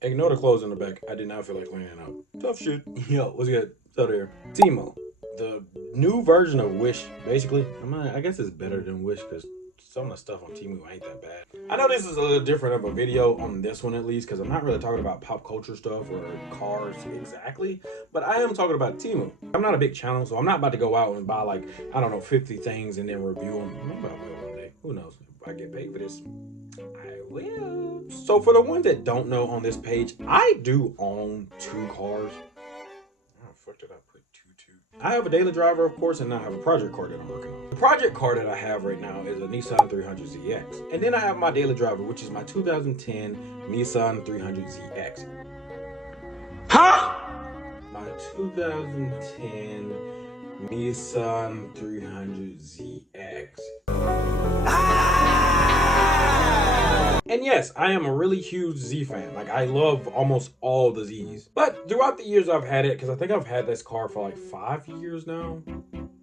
Ignore the clothes in the back. I did not feel like cleaning out. Tough shit. Yo, what's good? So there. Temu, the new version of Wish, basically. I guess it's better than Wish because some of the stuff on Temu ain't that bad. I know this is a little different of a video on this one at least because I'm not really talking about pop culture stuff or cars exactly, but I am talking about Temu. I'm not a big channel, so I'm not about to go out and buy like, I don't know, 50 things and then review them. Maybe I will one day. Who knows? If I get paid for this, I will. So for the ones that don't know on this page, I do own 2 cars. Oh, fuck did I put 2? I have a daily driver, of course, and I have a project car that I'm working on. The project car that I have right now is a Nissan 300ZX. And then I have my daily driver, which is my 2010 Nissan 300ZX. Huh? My 2010 Nissan 300ZX. And yes, I am a really huge Z fan. Like, I love almost all the Zs. But throughout the years I've had it, because I think I've had this car for like 5 years now,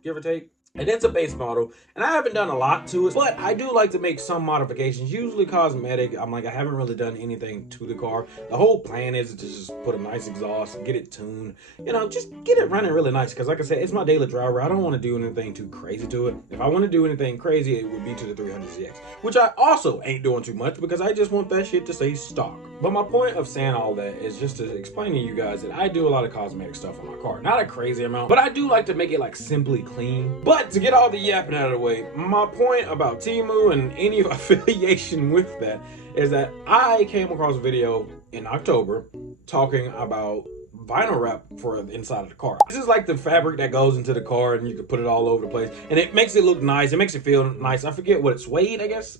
give or take. And it's a base model, and I haven't done a lot to it, but I do like to make some modifications, usually cosmetic. I haven't really done anything to the car. The whole plan is to just put a nice exhaust, get it tuned, you know, just get it running really nice. Because like I said, it's my daily driver. I don't want to do anything too crazy to it. If I want to do anything crazy, it would be to the 300ZX, which I also ain't doing too much because I just want that shit to stay stock. But my point of saying all that is just to explain to you guys that I do a lot of cosmetic stuff on my car. Not a crazy amount, but I do like to make it like simply clean. But to get all the yapping out of the way, my point about Temu and any affiliation with that is that I came across a video in October talking about vinyl wrap for the inside of the car. This is like the fabric that goes into the car and you can put it all over the place and it makes it look nice. It makes it feel nice. I forget what it's, suede, I guess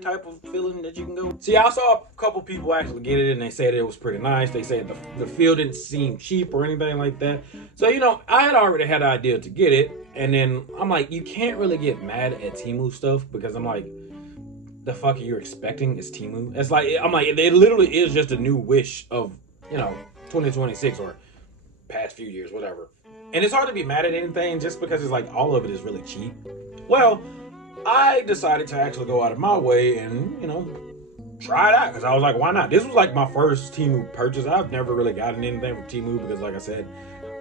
type of feeling that you can go. See, I saw a couple people actually get it and they said it was pretty nice. They said the feel didn't seem cheap or anything like that. So, you know, I had already had the idea to get it, and then I'm like, you can't really get mad at Temu stuff because I'm like, the fuck are you expecting? It's Temu. It's like, I'm like, it literally is just a new Wish of, you know, 2026 or past few years, whatever. And it's hard to be mad at anything just because it's like all of it is really cheap. Well, I decided to actually go out of my way and, you know, try it out because I was like, why not? This was like my first Temu purchase. I've never really gotten anything from Temu because, like I said,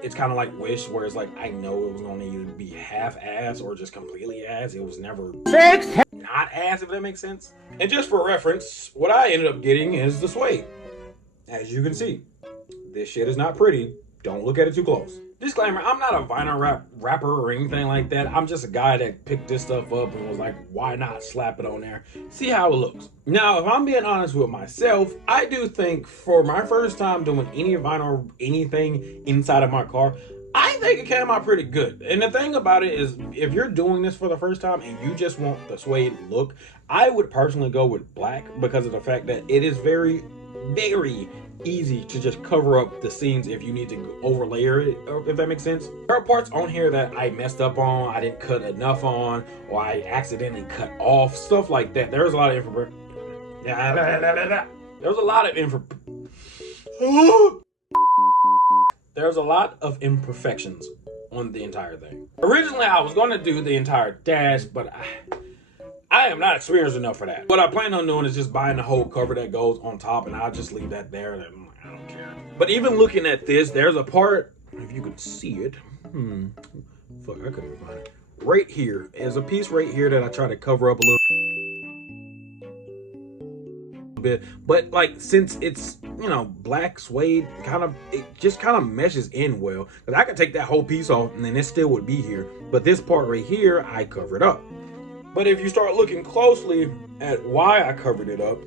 it's kind of like Wish, where it's like I know it was going to either be half-ass or just completely ass. It was never not ass, if that makes sense. And just for reference, what I ended up getting is the suede. As you can see, this shit is not pretty. Don't look at it too close. Disclaimer, I'm not a vinyl rapper or anything like that. I'm just a guy that picked this stuff up and was like, why not slap it on there? See how it looks. Now, if I'm being honest with myself, I do think for my first time doing any vinyl, anything inside of my car, I think it came out pretty good. And the thing about it is, if you're doing this for the first time and you just want the suede look, I would personally go with black because of the fact that it is very, very easy to just cover up the seams if you need to overlay it, if that makes sense. There are parts on here that I messed up on, I didn't cut enough on, or I accidentally cut off, stuff like that. There's a lot of there's a lot of imperfections on the entire thing. Originally, I was going to do the entire dash, but I am not experienced enough for that. What I plan on doing is just buying the whole cover that goes on top, and I'll just leave that there. And I don't care. But even looking at this, there's a part, if you can see it, fuck, I couldn't find it. Right here, there's a piece right here that I try to cover up a little bit. But like, since it's, you know, black suede, it just kind of meshes in well. Because I could take that whole piece off, and then it still would be here. But this part right here, I covered up. But if you start looking closely at why I covered it up,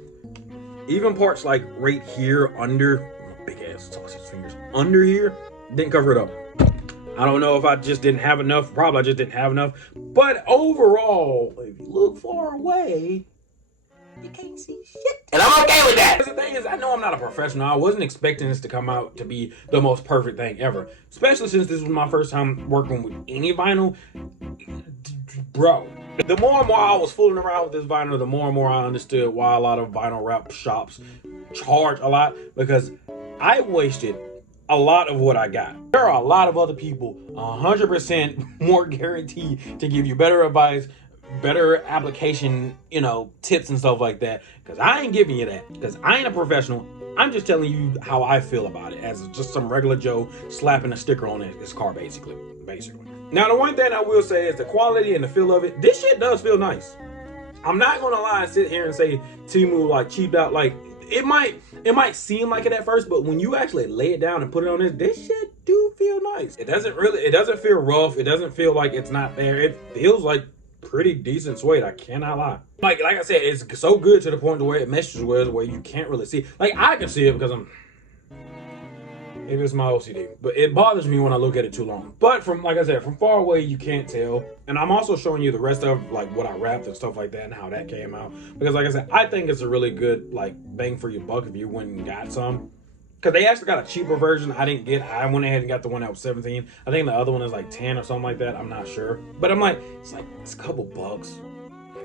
even parts like right here under, big ass sausage fingers, under here, didn't cover it up. I don't know if I just didn't have enough, probably I just didn't have enough. But overall, if you look far away, you can't see shit. And I'm okay with that. The thing is, I know I'm not a professional. I wasn't expecting this to come out to be the most perfect thing ever. Especially since this was my first time working with any vinyl. Bro. The more and more I was fooling around with this vinyl, the more and more I understood why a lot of vinyl wrap shops charge a lot, because I wasted a lot of what I got. There are a lot of other people 100% more guaranteed to give you better advice, better application, you know, tips and stuff like that. Because I ain't giving you that. Because I ain't a professional. I'm just telling you how I feel about it as just some regular Joe slapping a sticker on his car, basically. Now, the one thing I will say is the quality and the feel of it. This shit does feel nice. I'm not gonna lie and sit here and say Temu like cheaped out. Like it might seem like it at first, but when you actually lay it down and put it on this shit do feel nice. It doesn't feel rough. It doesn't feel like it's not there. It feels like pretty decent suede. I cannot lie. Like I said, it's so good to the point where it meshes with where you can't really see. Like I can see it because maybe it's my OCD, but it bothers me when I look at it too long. But from, like I said, from far away, you can't tell. And I'm also showing you the rest of like what I wrapped and stuff like that and how that came out. Because like I said, I think it's a really good like bang for your buck if you went and got some. Because they actually got a cheaper version I didn't get. I went ahead and got the one that was 17. I think the other one is like 10 or something like that. I'm not sure. But I'm like, it's a couple bucks.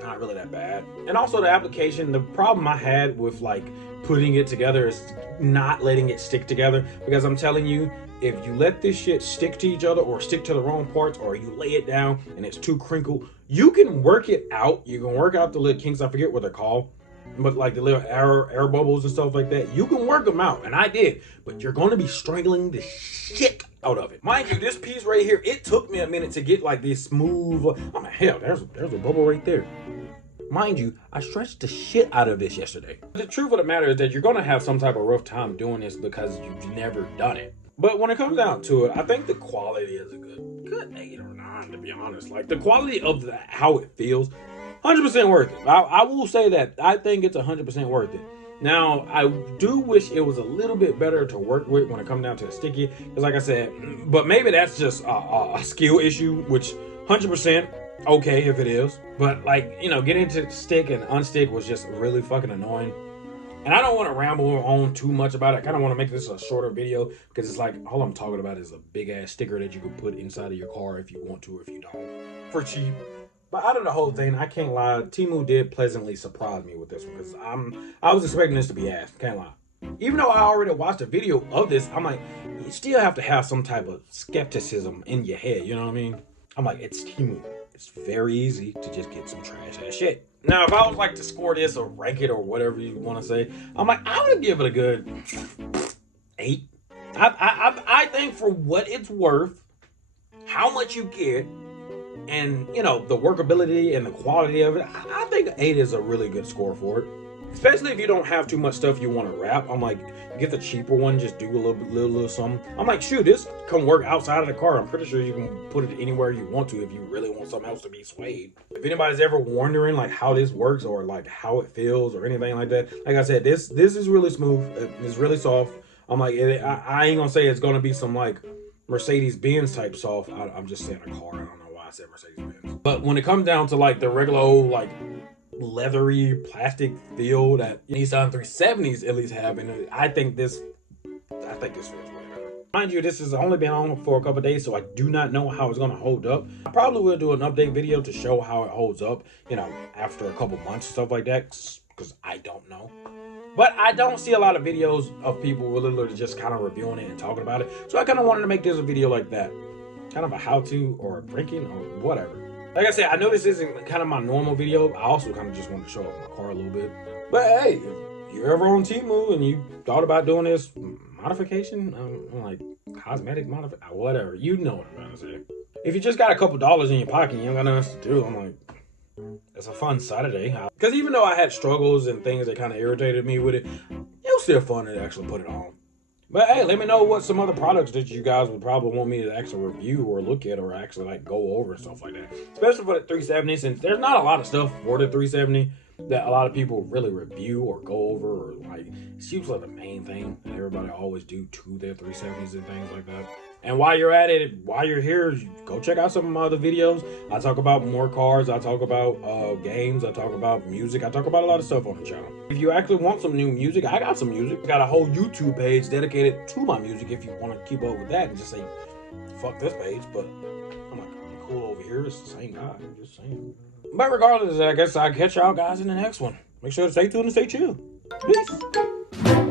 Not really that bad. And also the application, the problem I had with like putting it together is not letting it stick together. Because I'm telling you, if you let this shit stick to each other or stick to the wrong parts or you lay it down and it's too crinkled, you can work it out. You can work out the little kinks. I forget what they're called. But like the little air bubbles and stuff like that, you can work them out, and I did. But you're going to be strangling the shit out of it. Mind you, this piece right here, it took me a minute to get like this smooth. Oh my hell, there's a bubble right there. Mind you, I stretched the shit out of this yesterday. The truth of the matter is that you're going to have some type of rough time doing this because you've never done it. But when it comes down to it, I think the quality is a good 8 or 9, to be honest. Like the quality of how it feels, 100% worth it. I will say that I think it's 100% worth it. Now, I do wish it was a little bit better to work with when it comes down to the sticky. Because like I said, but maybe that's just a skill issue, which 100% okay if it is. But like, you know, getting to stick and unstick was just really fucking annoying. And I don't want to ramble on too much about it. I kind of want to make this a shorter video because it's like all I'm talking about is a big ass sticker that you can put inside of your car if you want to, if you don't, for cheap. But out of the whole thing, I can't lie, Temu did pleasantly surprise me with this one because I was expecting this to be ass. Can't lie. Even though I already watched a video of this, I'm like, you still have to have some type of skepticism in your head. You know what I mean? I'm like, it's Temu. It's very easy to just get some trash ass shit. Now, if I was like to score this or rank it or whatever you want to say, I'm like, I would give it a good 8. I think for what it's worth, how much you get, and you know the workability and the quality of it, I think 8 is a really good score for it. Especially if you don't have too much stuff you want to wrap. I'm like, get the cheaper one, just do a little something. I'm like, shoot, this can work outside of the car. I'm pretty sure you can put it anywhere you want to if you really want something else to be suede. If anybody's ever wondering like how this works or like how it feels or anything like that, like I said, this is really smooth. It's really soft. I'm like, I ain't gonna say it's gonna be some like Mercedes-Benz type soft. I'm just saying a car. I don't know why I said Mercedes-Benz. But when it comes down to like the regular old like leathery plastic feel that Nissan 370s at least have, and I think this feels way better. Mind you, this has only been on for a couple days, so I do not know how it's gonna hold up. I probably will do an update video to show how it holds up, you know, after a couple months, stuff like that, because I don't know. But I don't see a lot of videos of people literally just kind of reviewing it and talking about it, so I kind of wanted to make this a video like that, kind of a how-to or a ranking or whatever. Like I said, I know this isn't kind of my normal video. I also kind of just want to show off my car a little bit. But hey, if you're ever on Temu and you thought about doing this modification, like cosmetic modification, whatever, you know what I'm trying to say. If you just got a couple dollars in your pocket and you don't got nothing else to do, I'm like, it's a fun Saturday. Because even though I had struggles and things that kind of irritated me with it, it was still fun to actually put it on. But hey, let me know what some other products that you guys would probably want me to actually review or look at or actually like go over and stuff like that. Especially for the 370, since there's not a lot of stuff for the 370 that a lot of people really review or go over, or like it's usually the main thing that everybody always do to their 370s and things like that. And while you're at it, while you're here, go check out some of my other videos. I talk about more cars, I talk about games, I talk about music, I talk about a lot of stuff on the channel. If you actually want some new music, I got some music. I got a whole YouTube page dedicated to my music if you want to keep up with that and just say, fuck this page, but I'm like, cool over here, it's the same guy, I'm just saying. But regardless, I guess I'll catch y'all guys in the next one. Make sure to stay tuned and stay chill. Peace.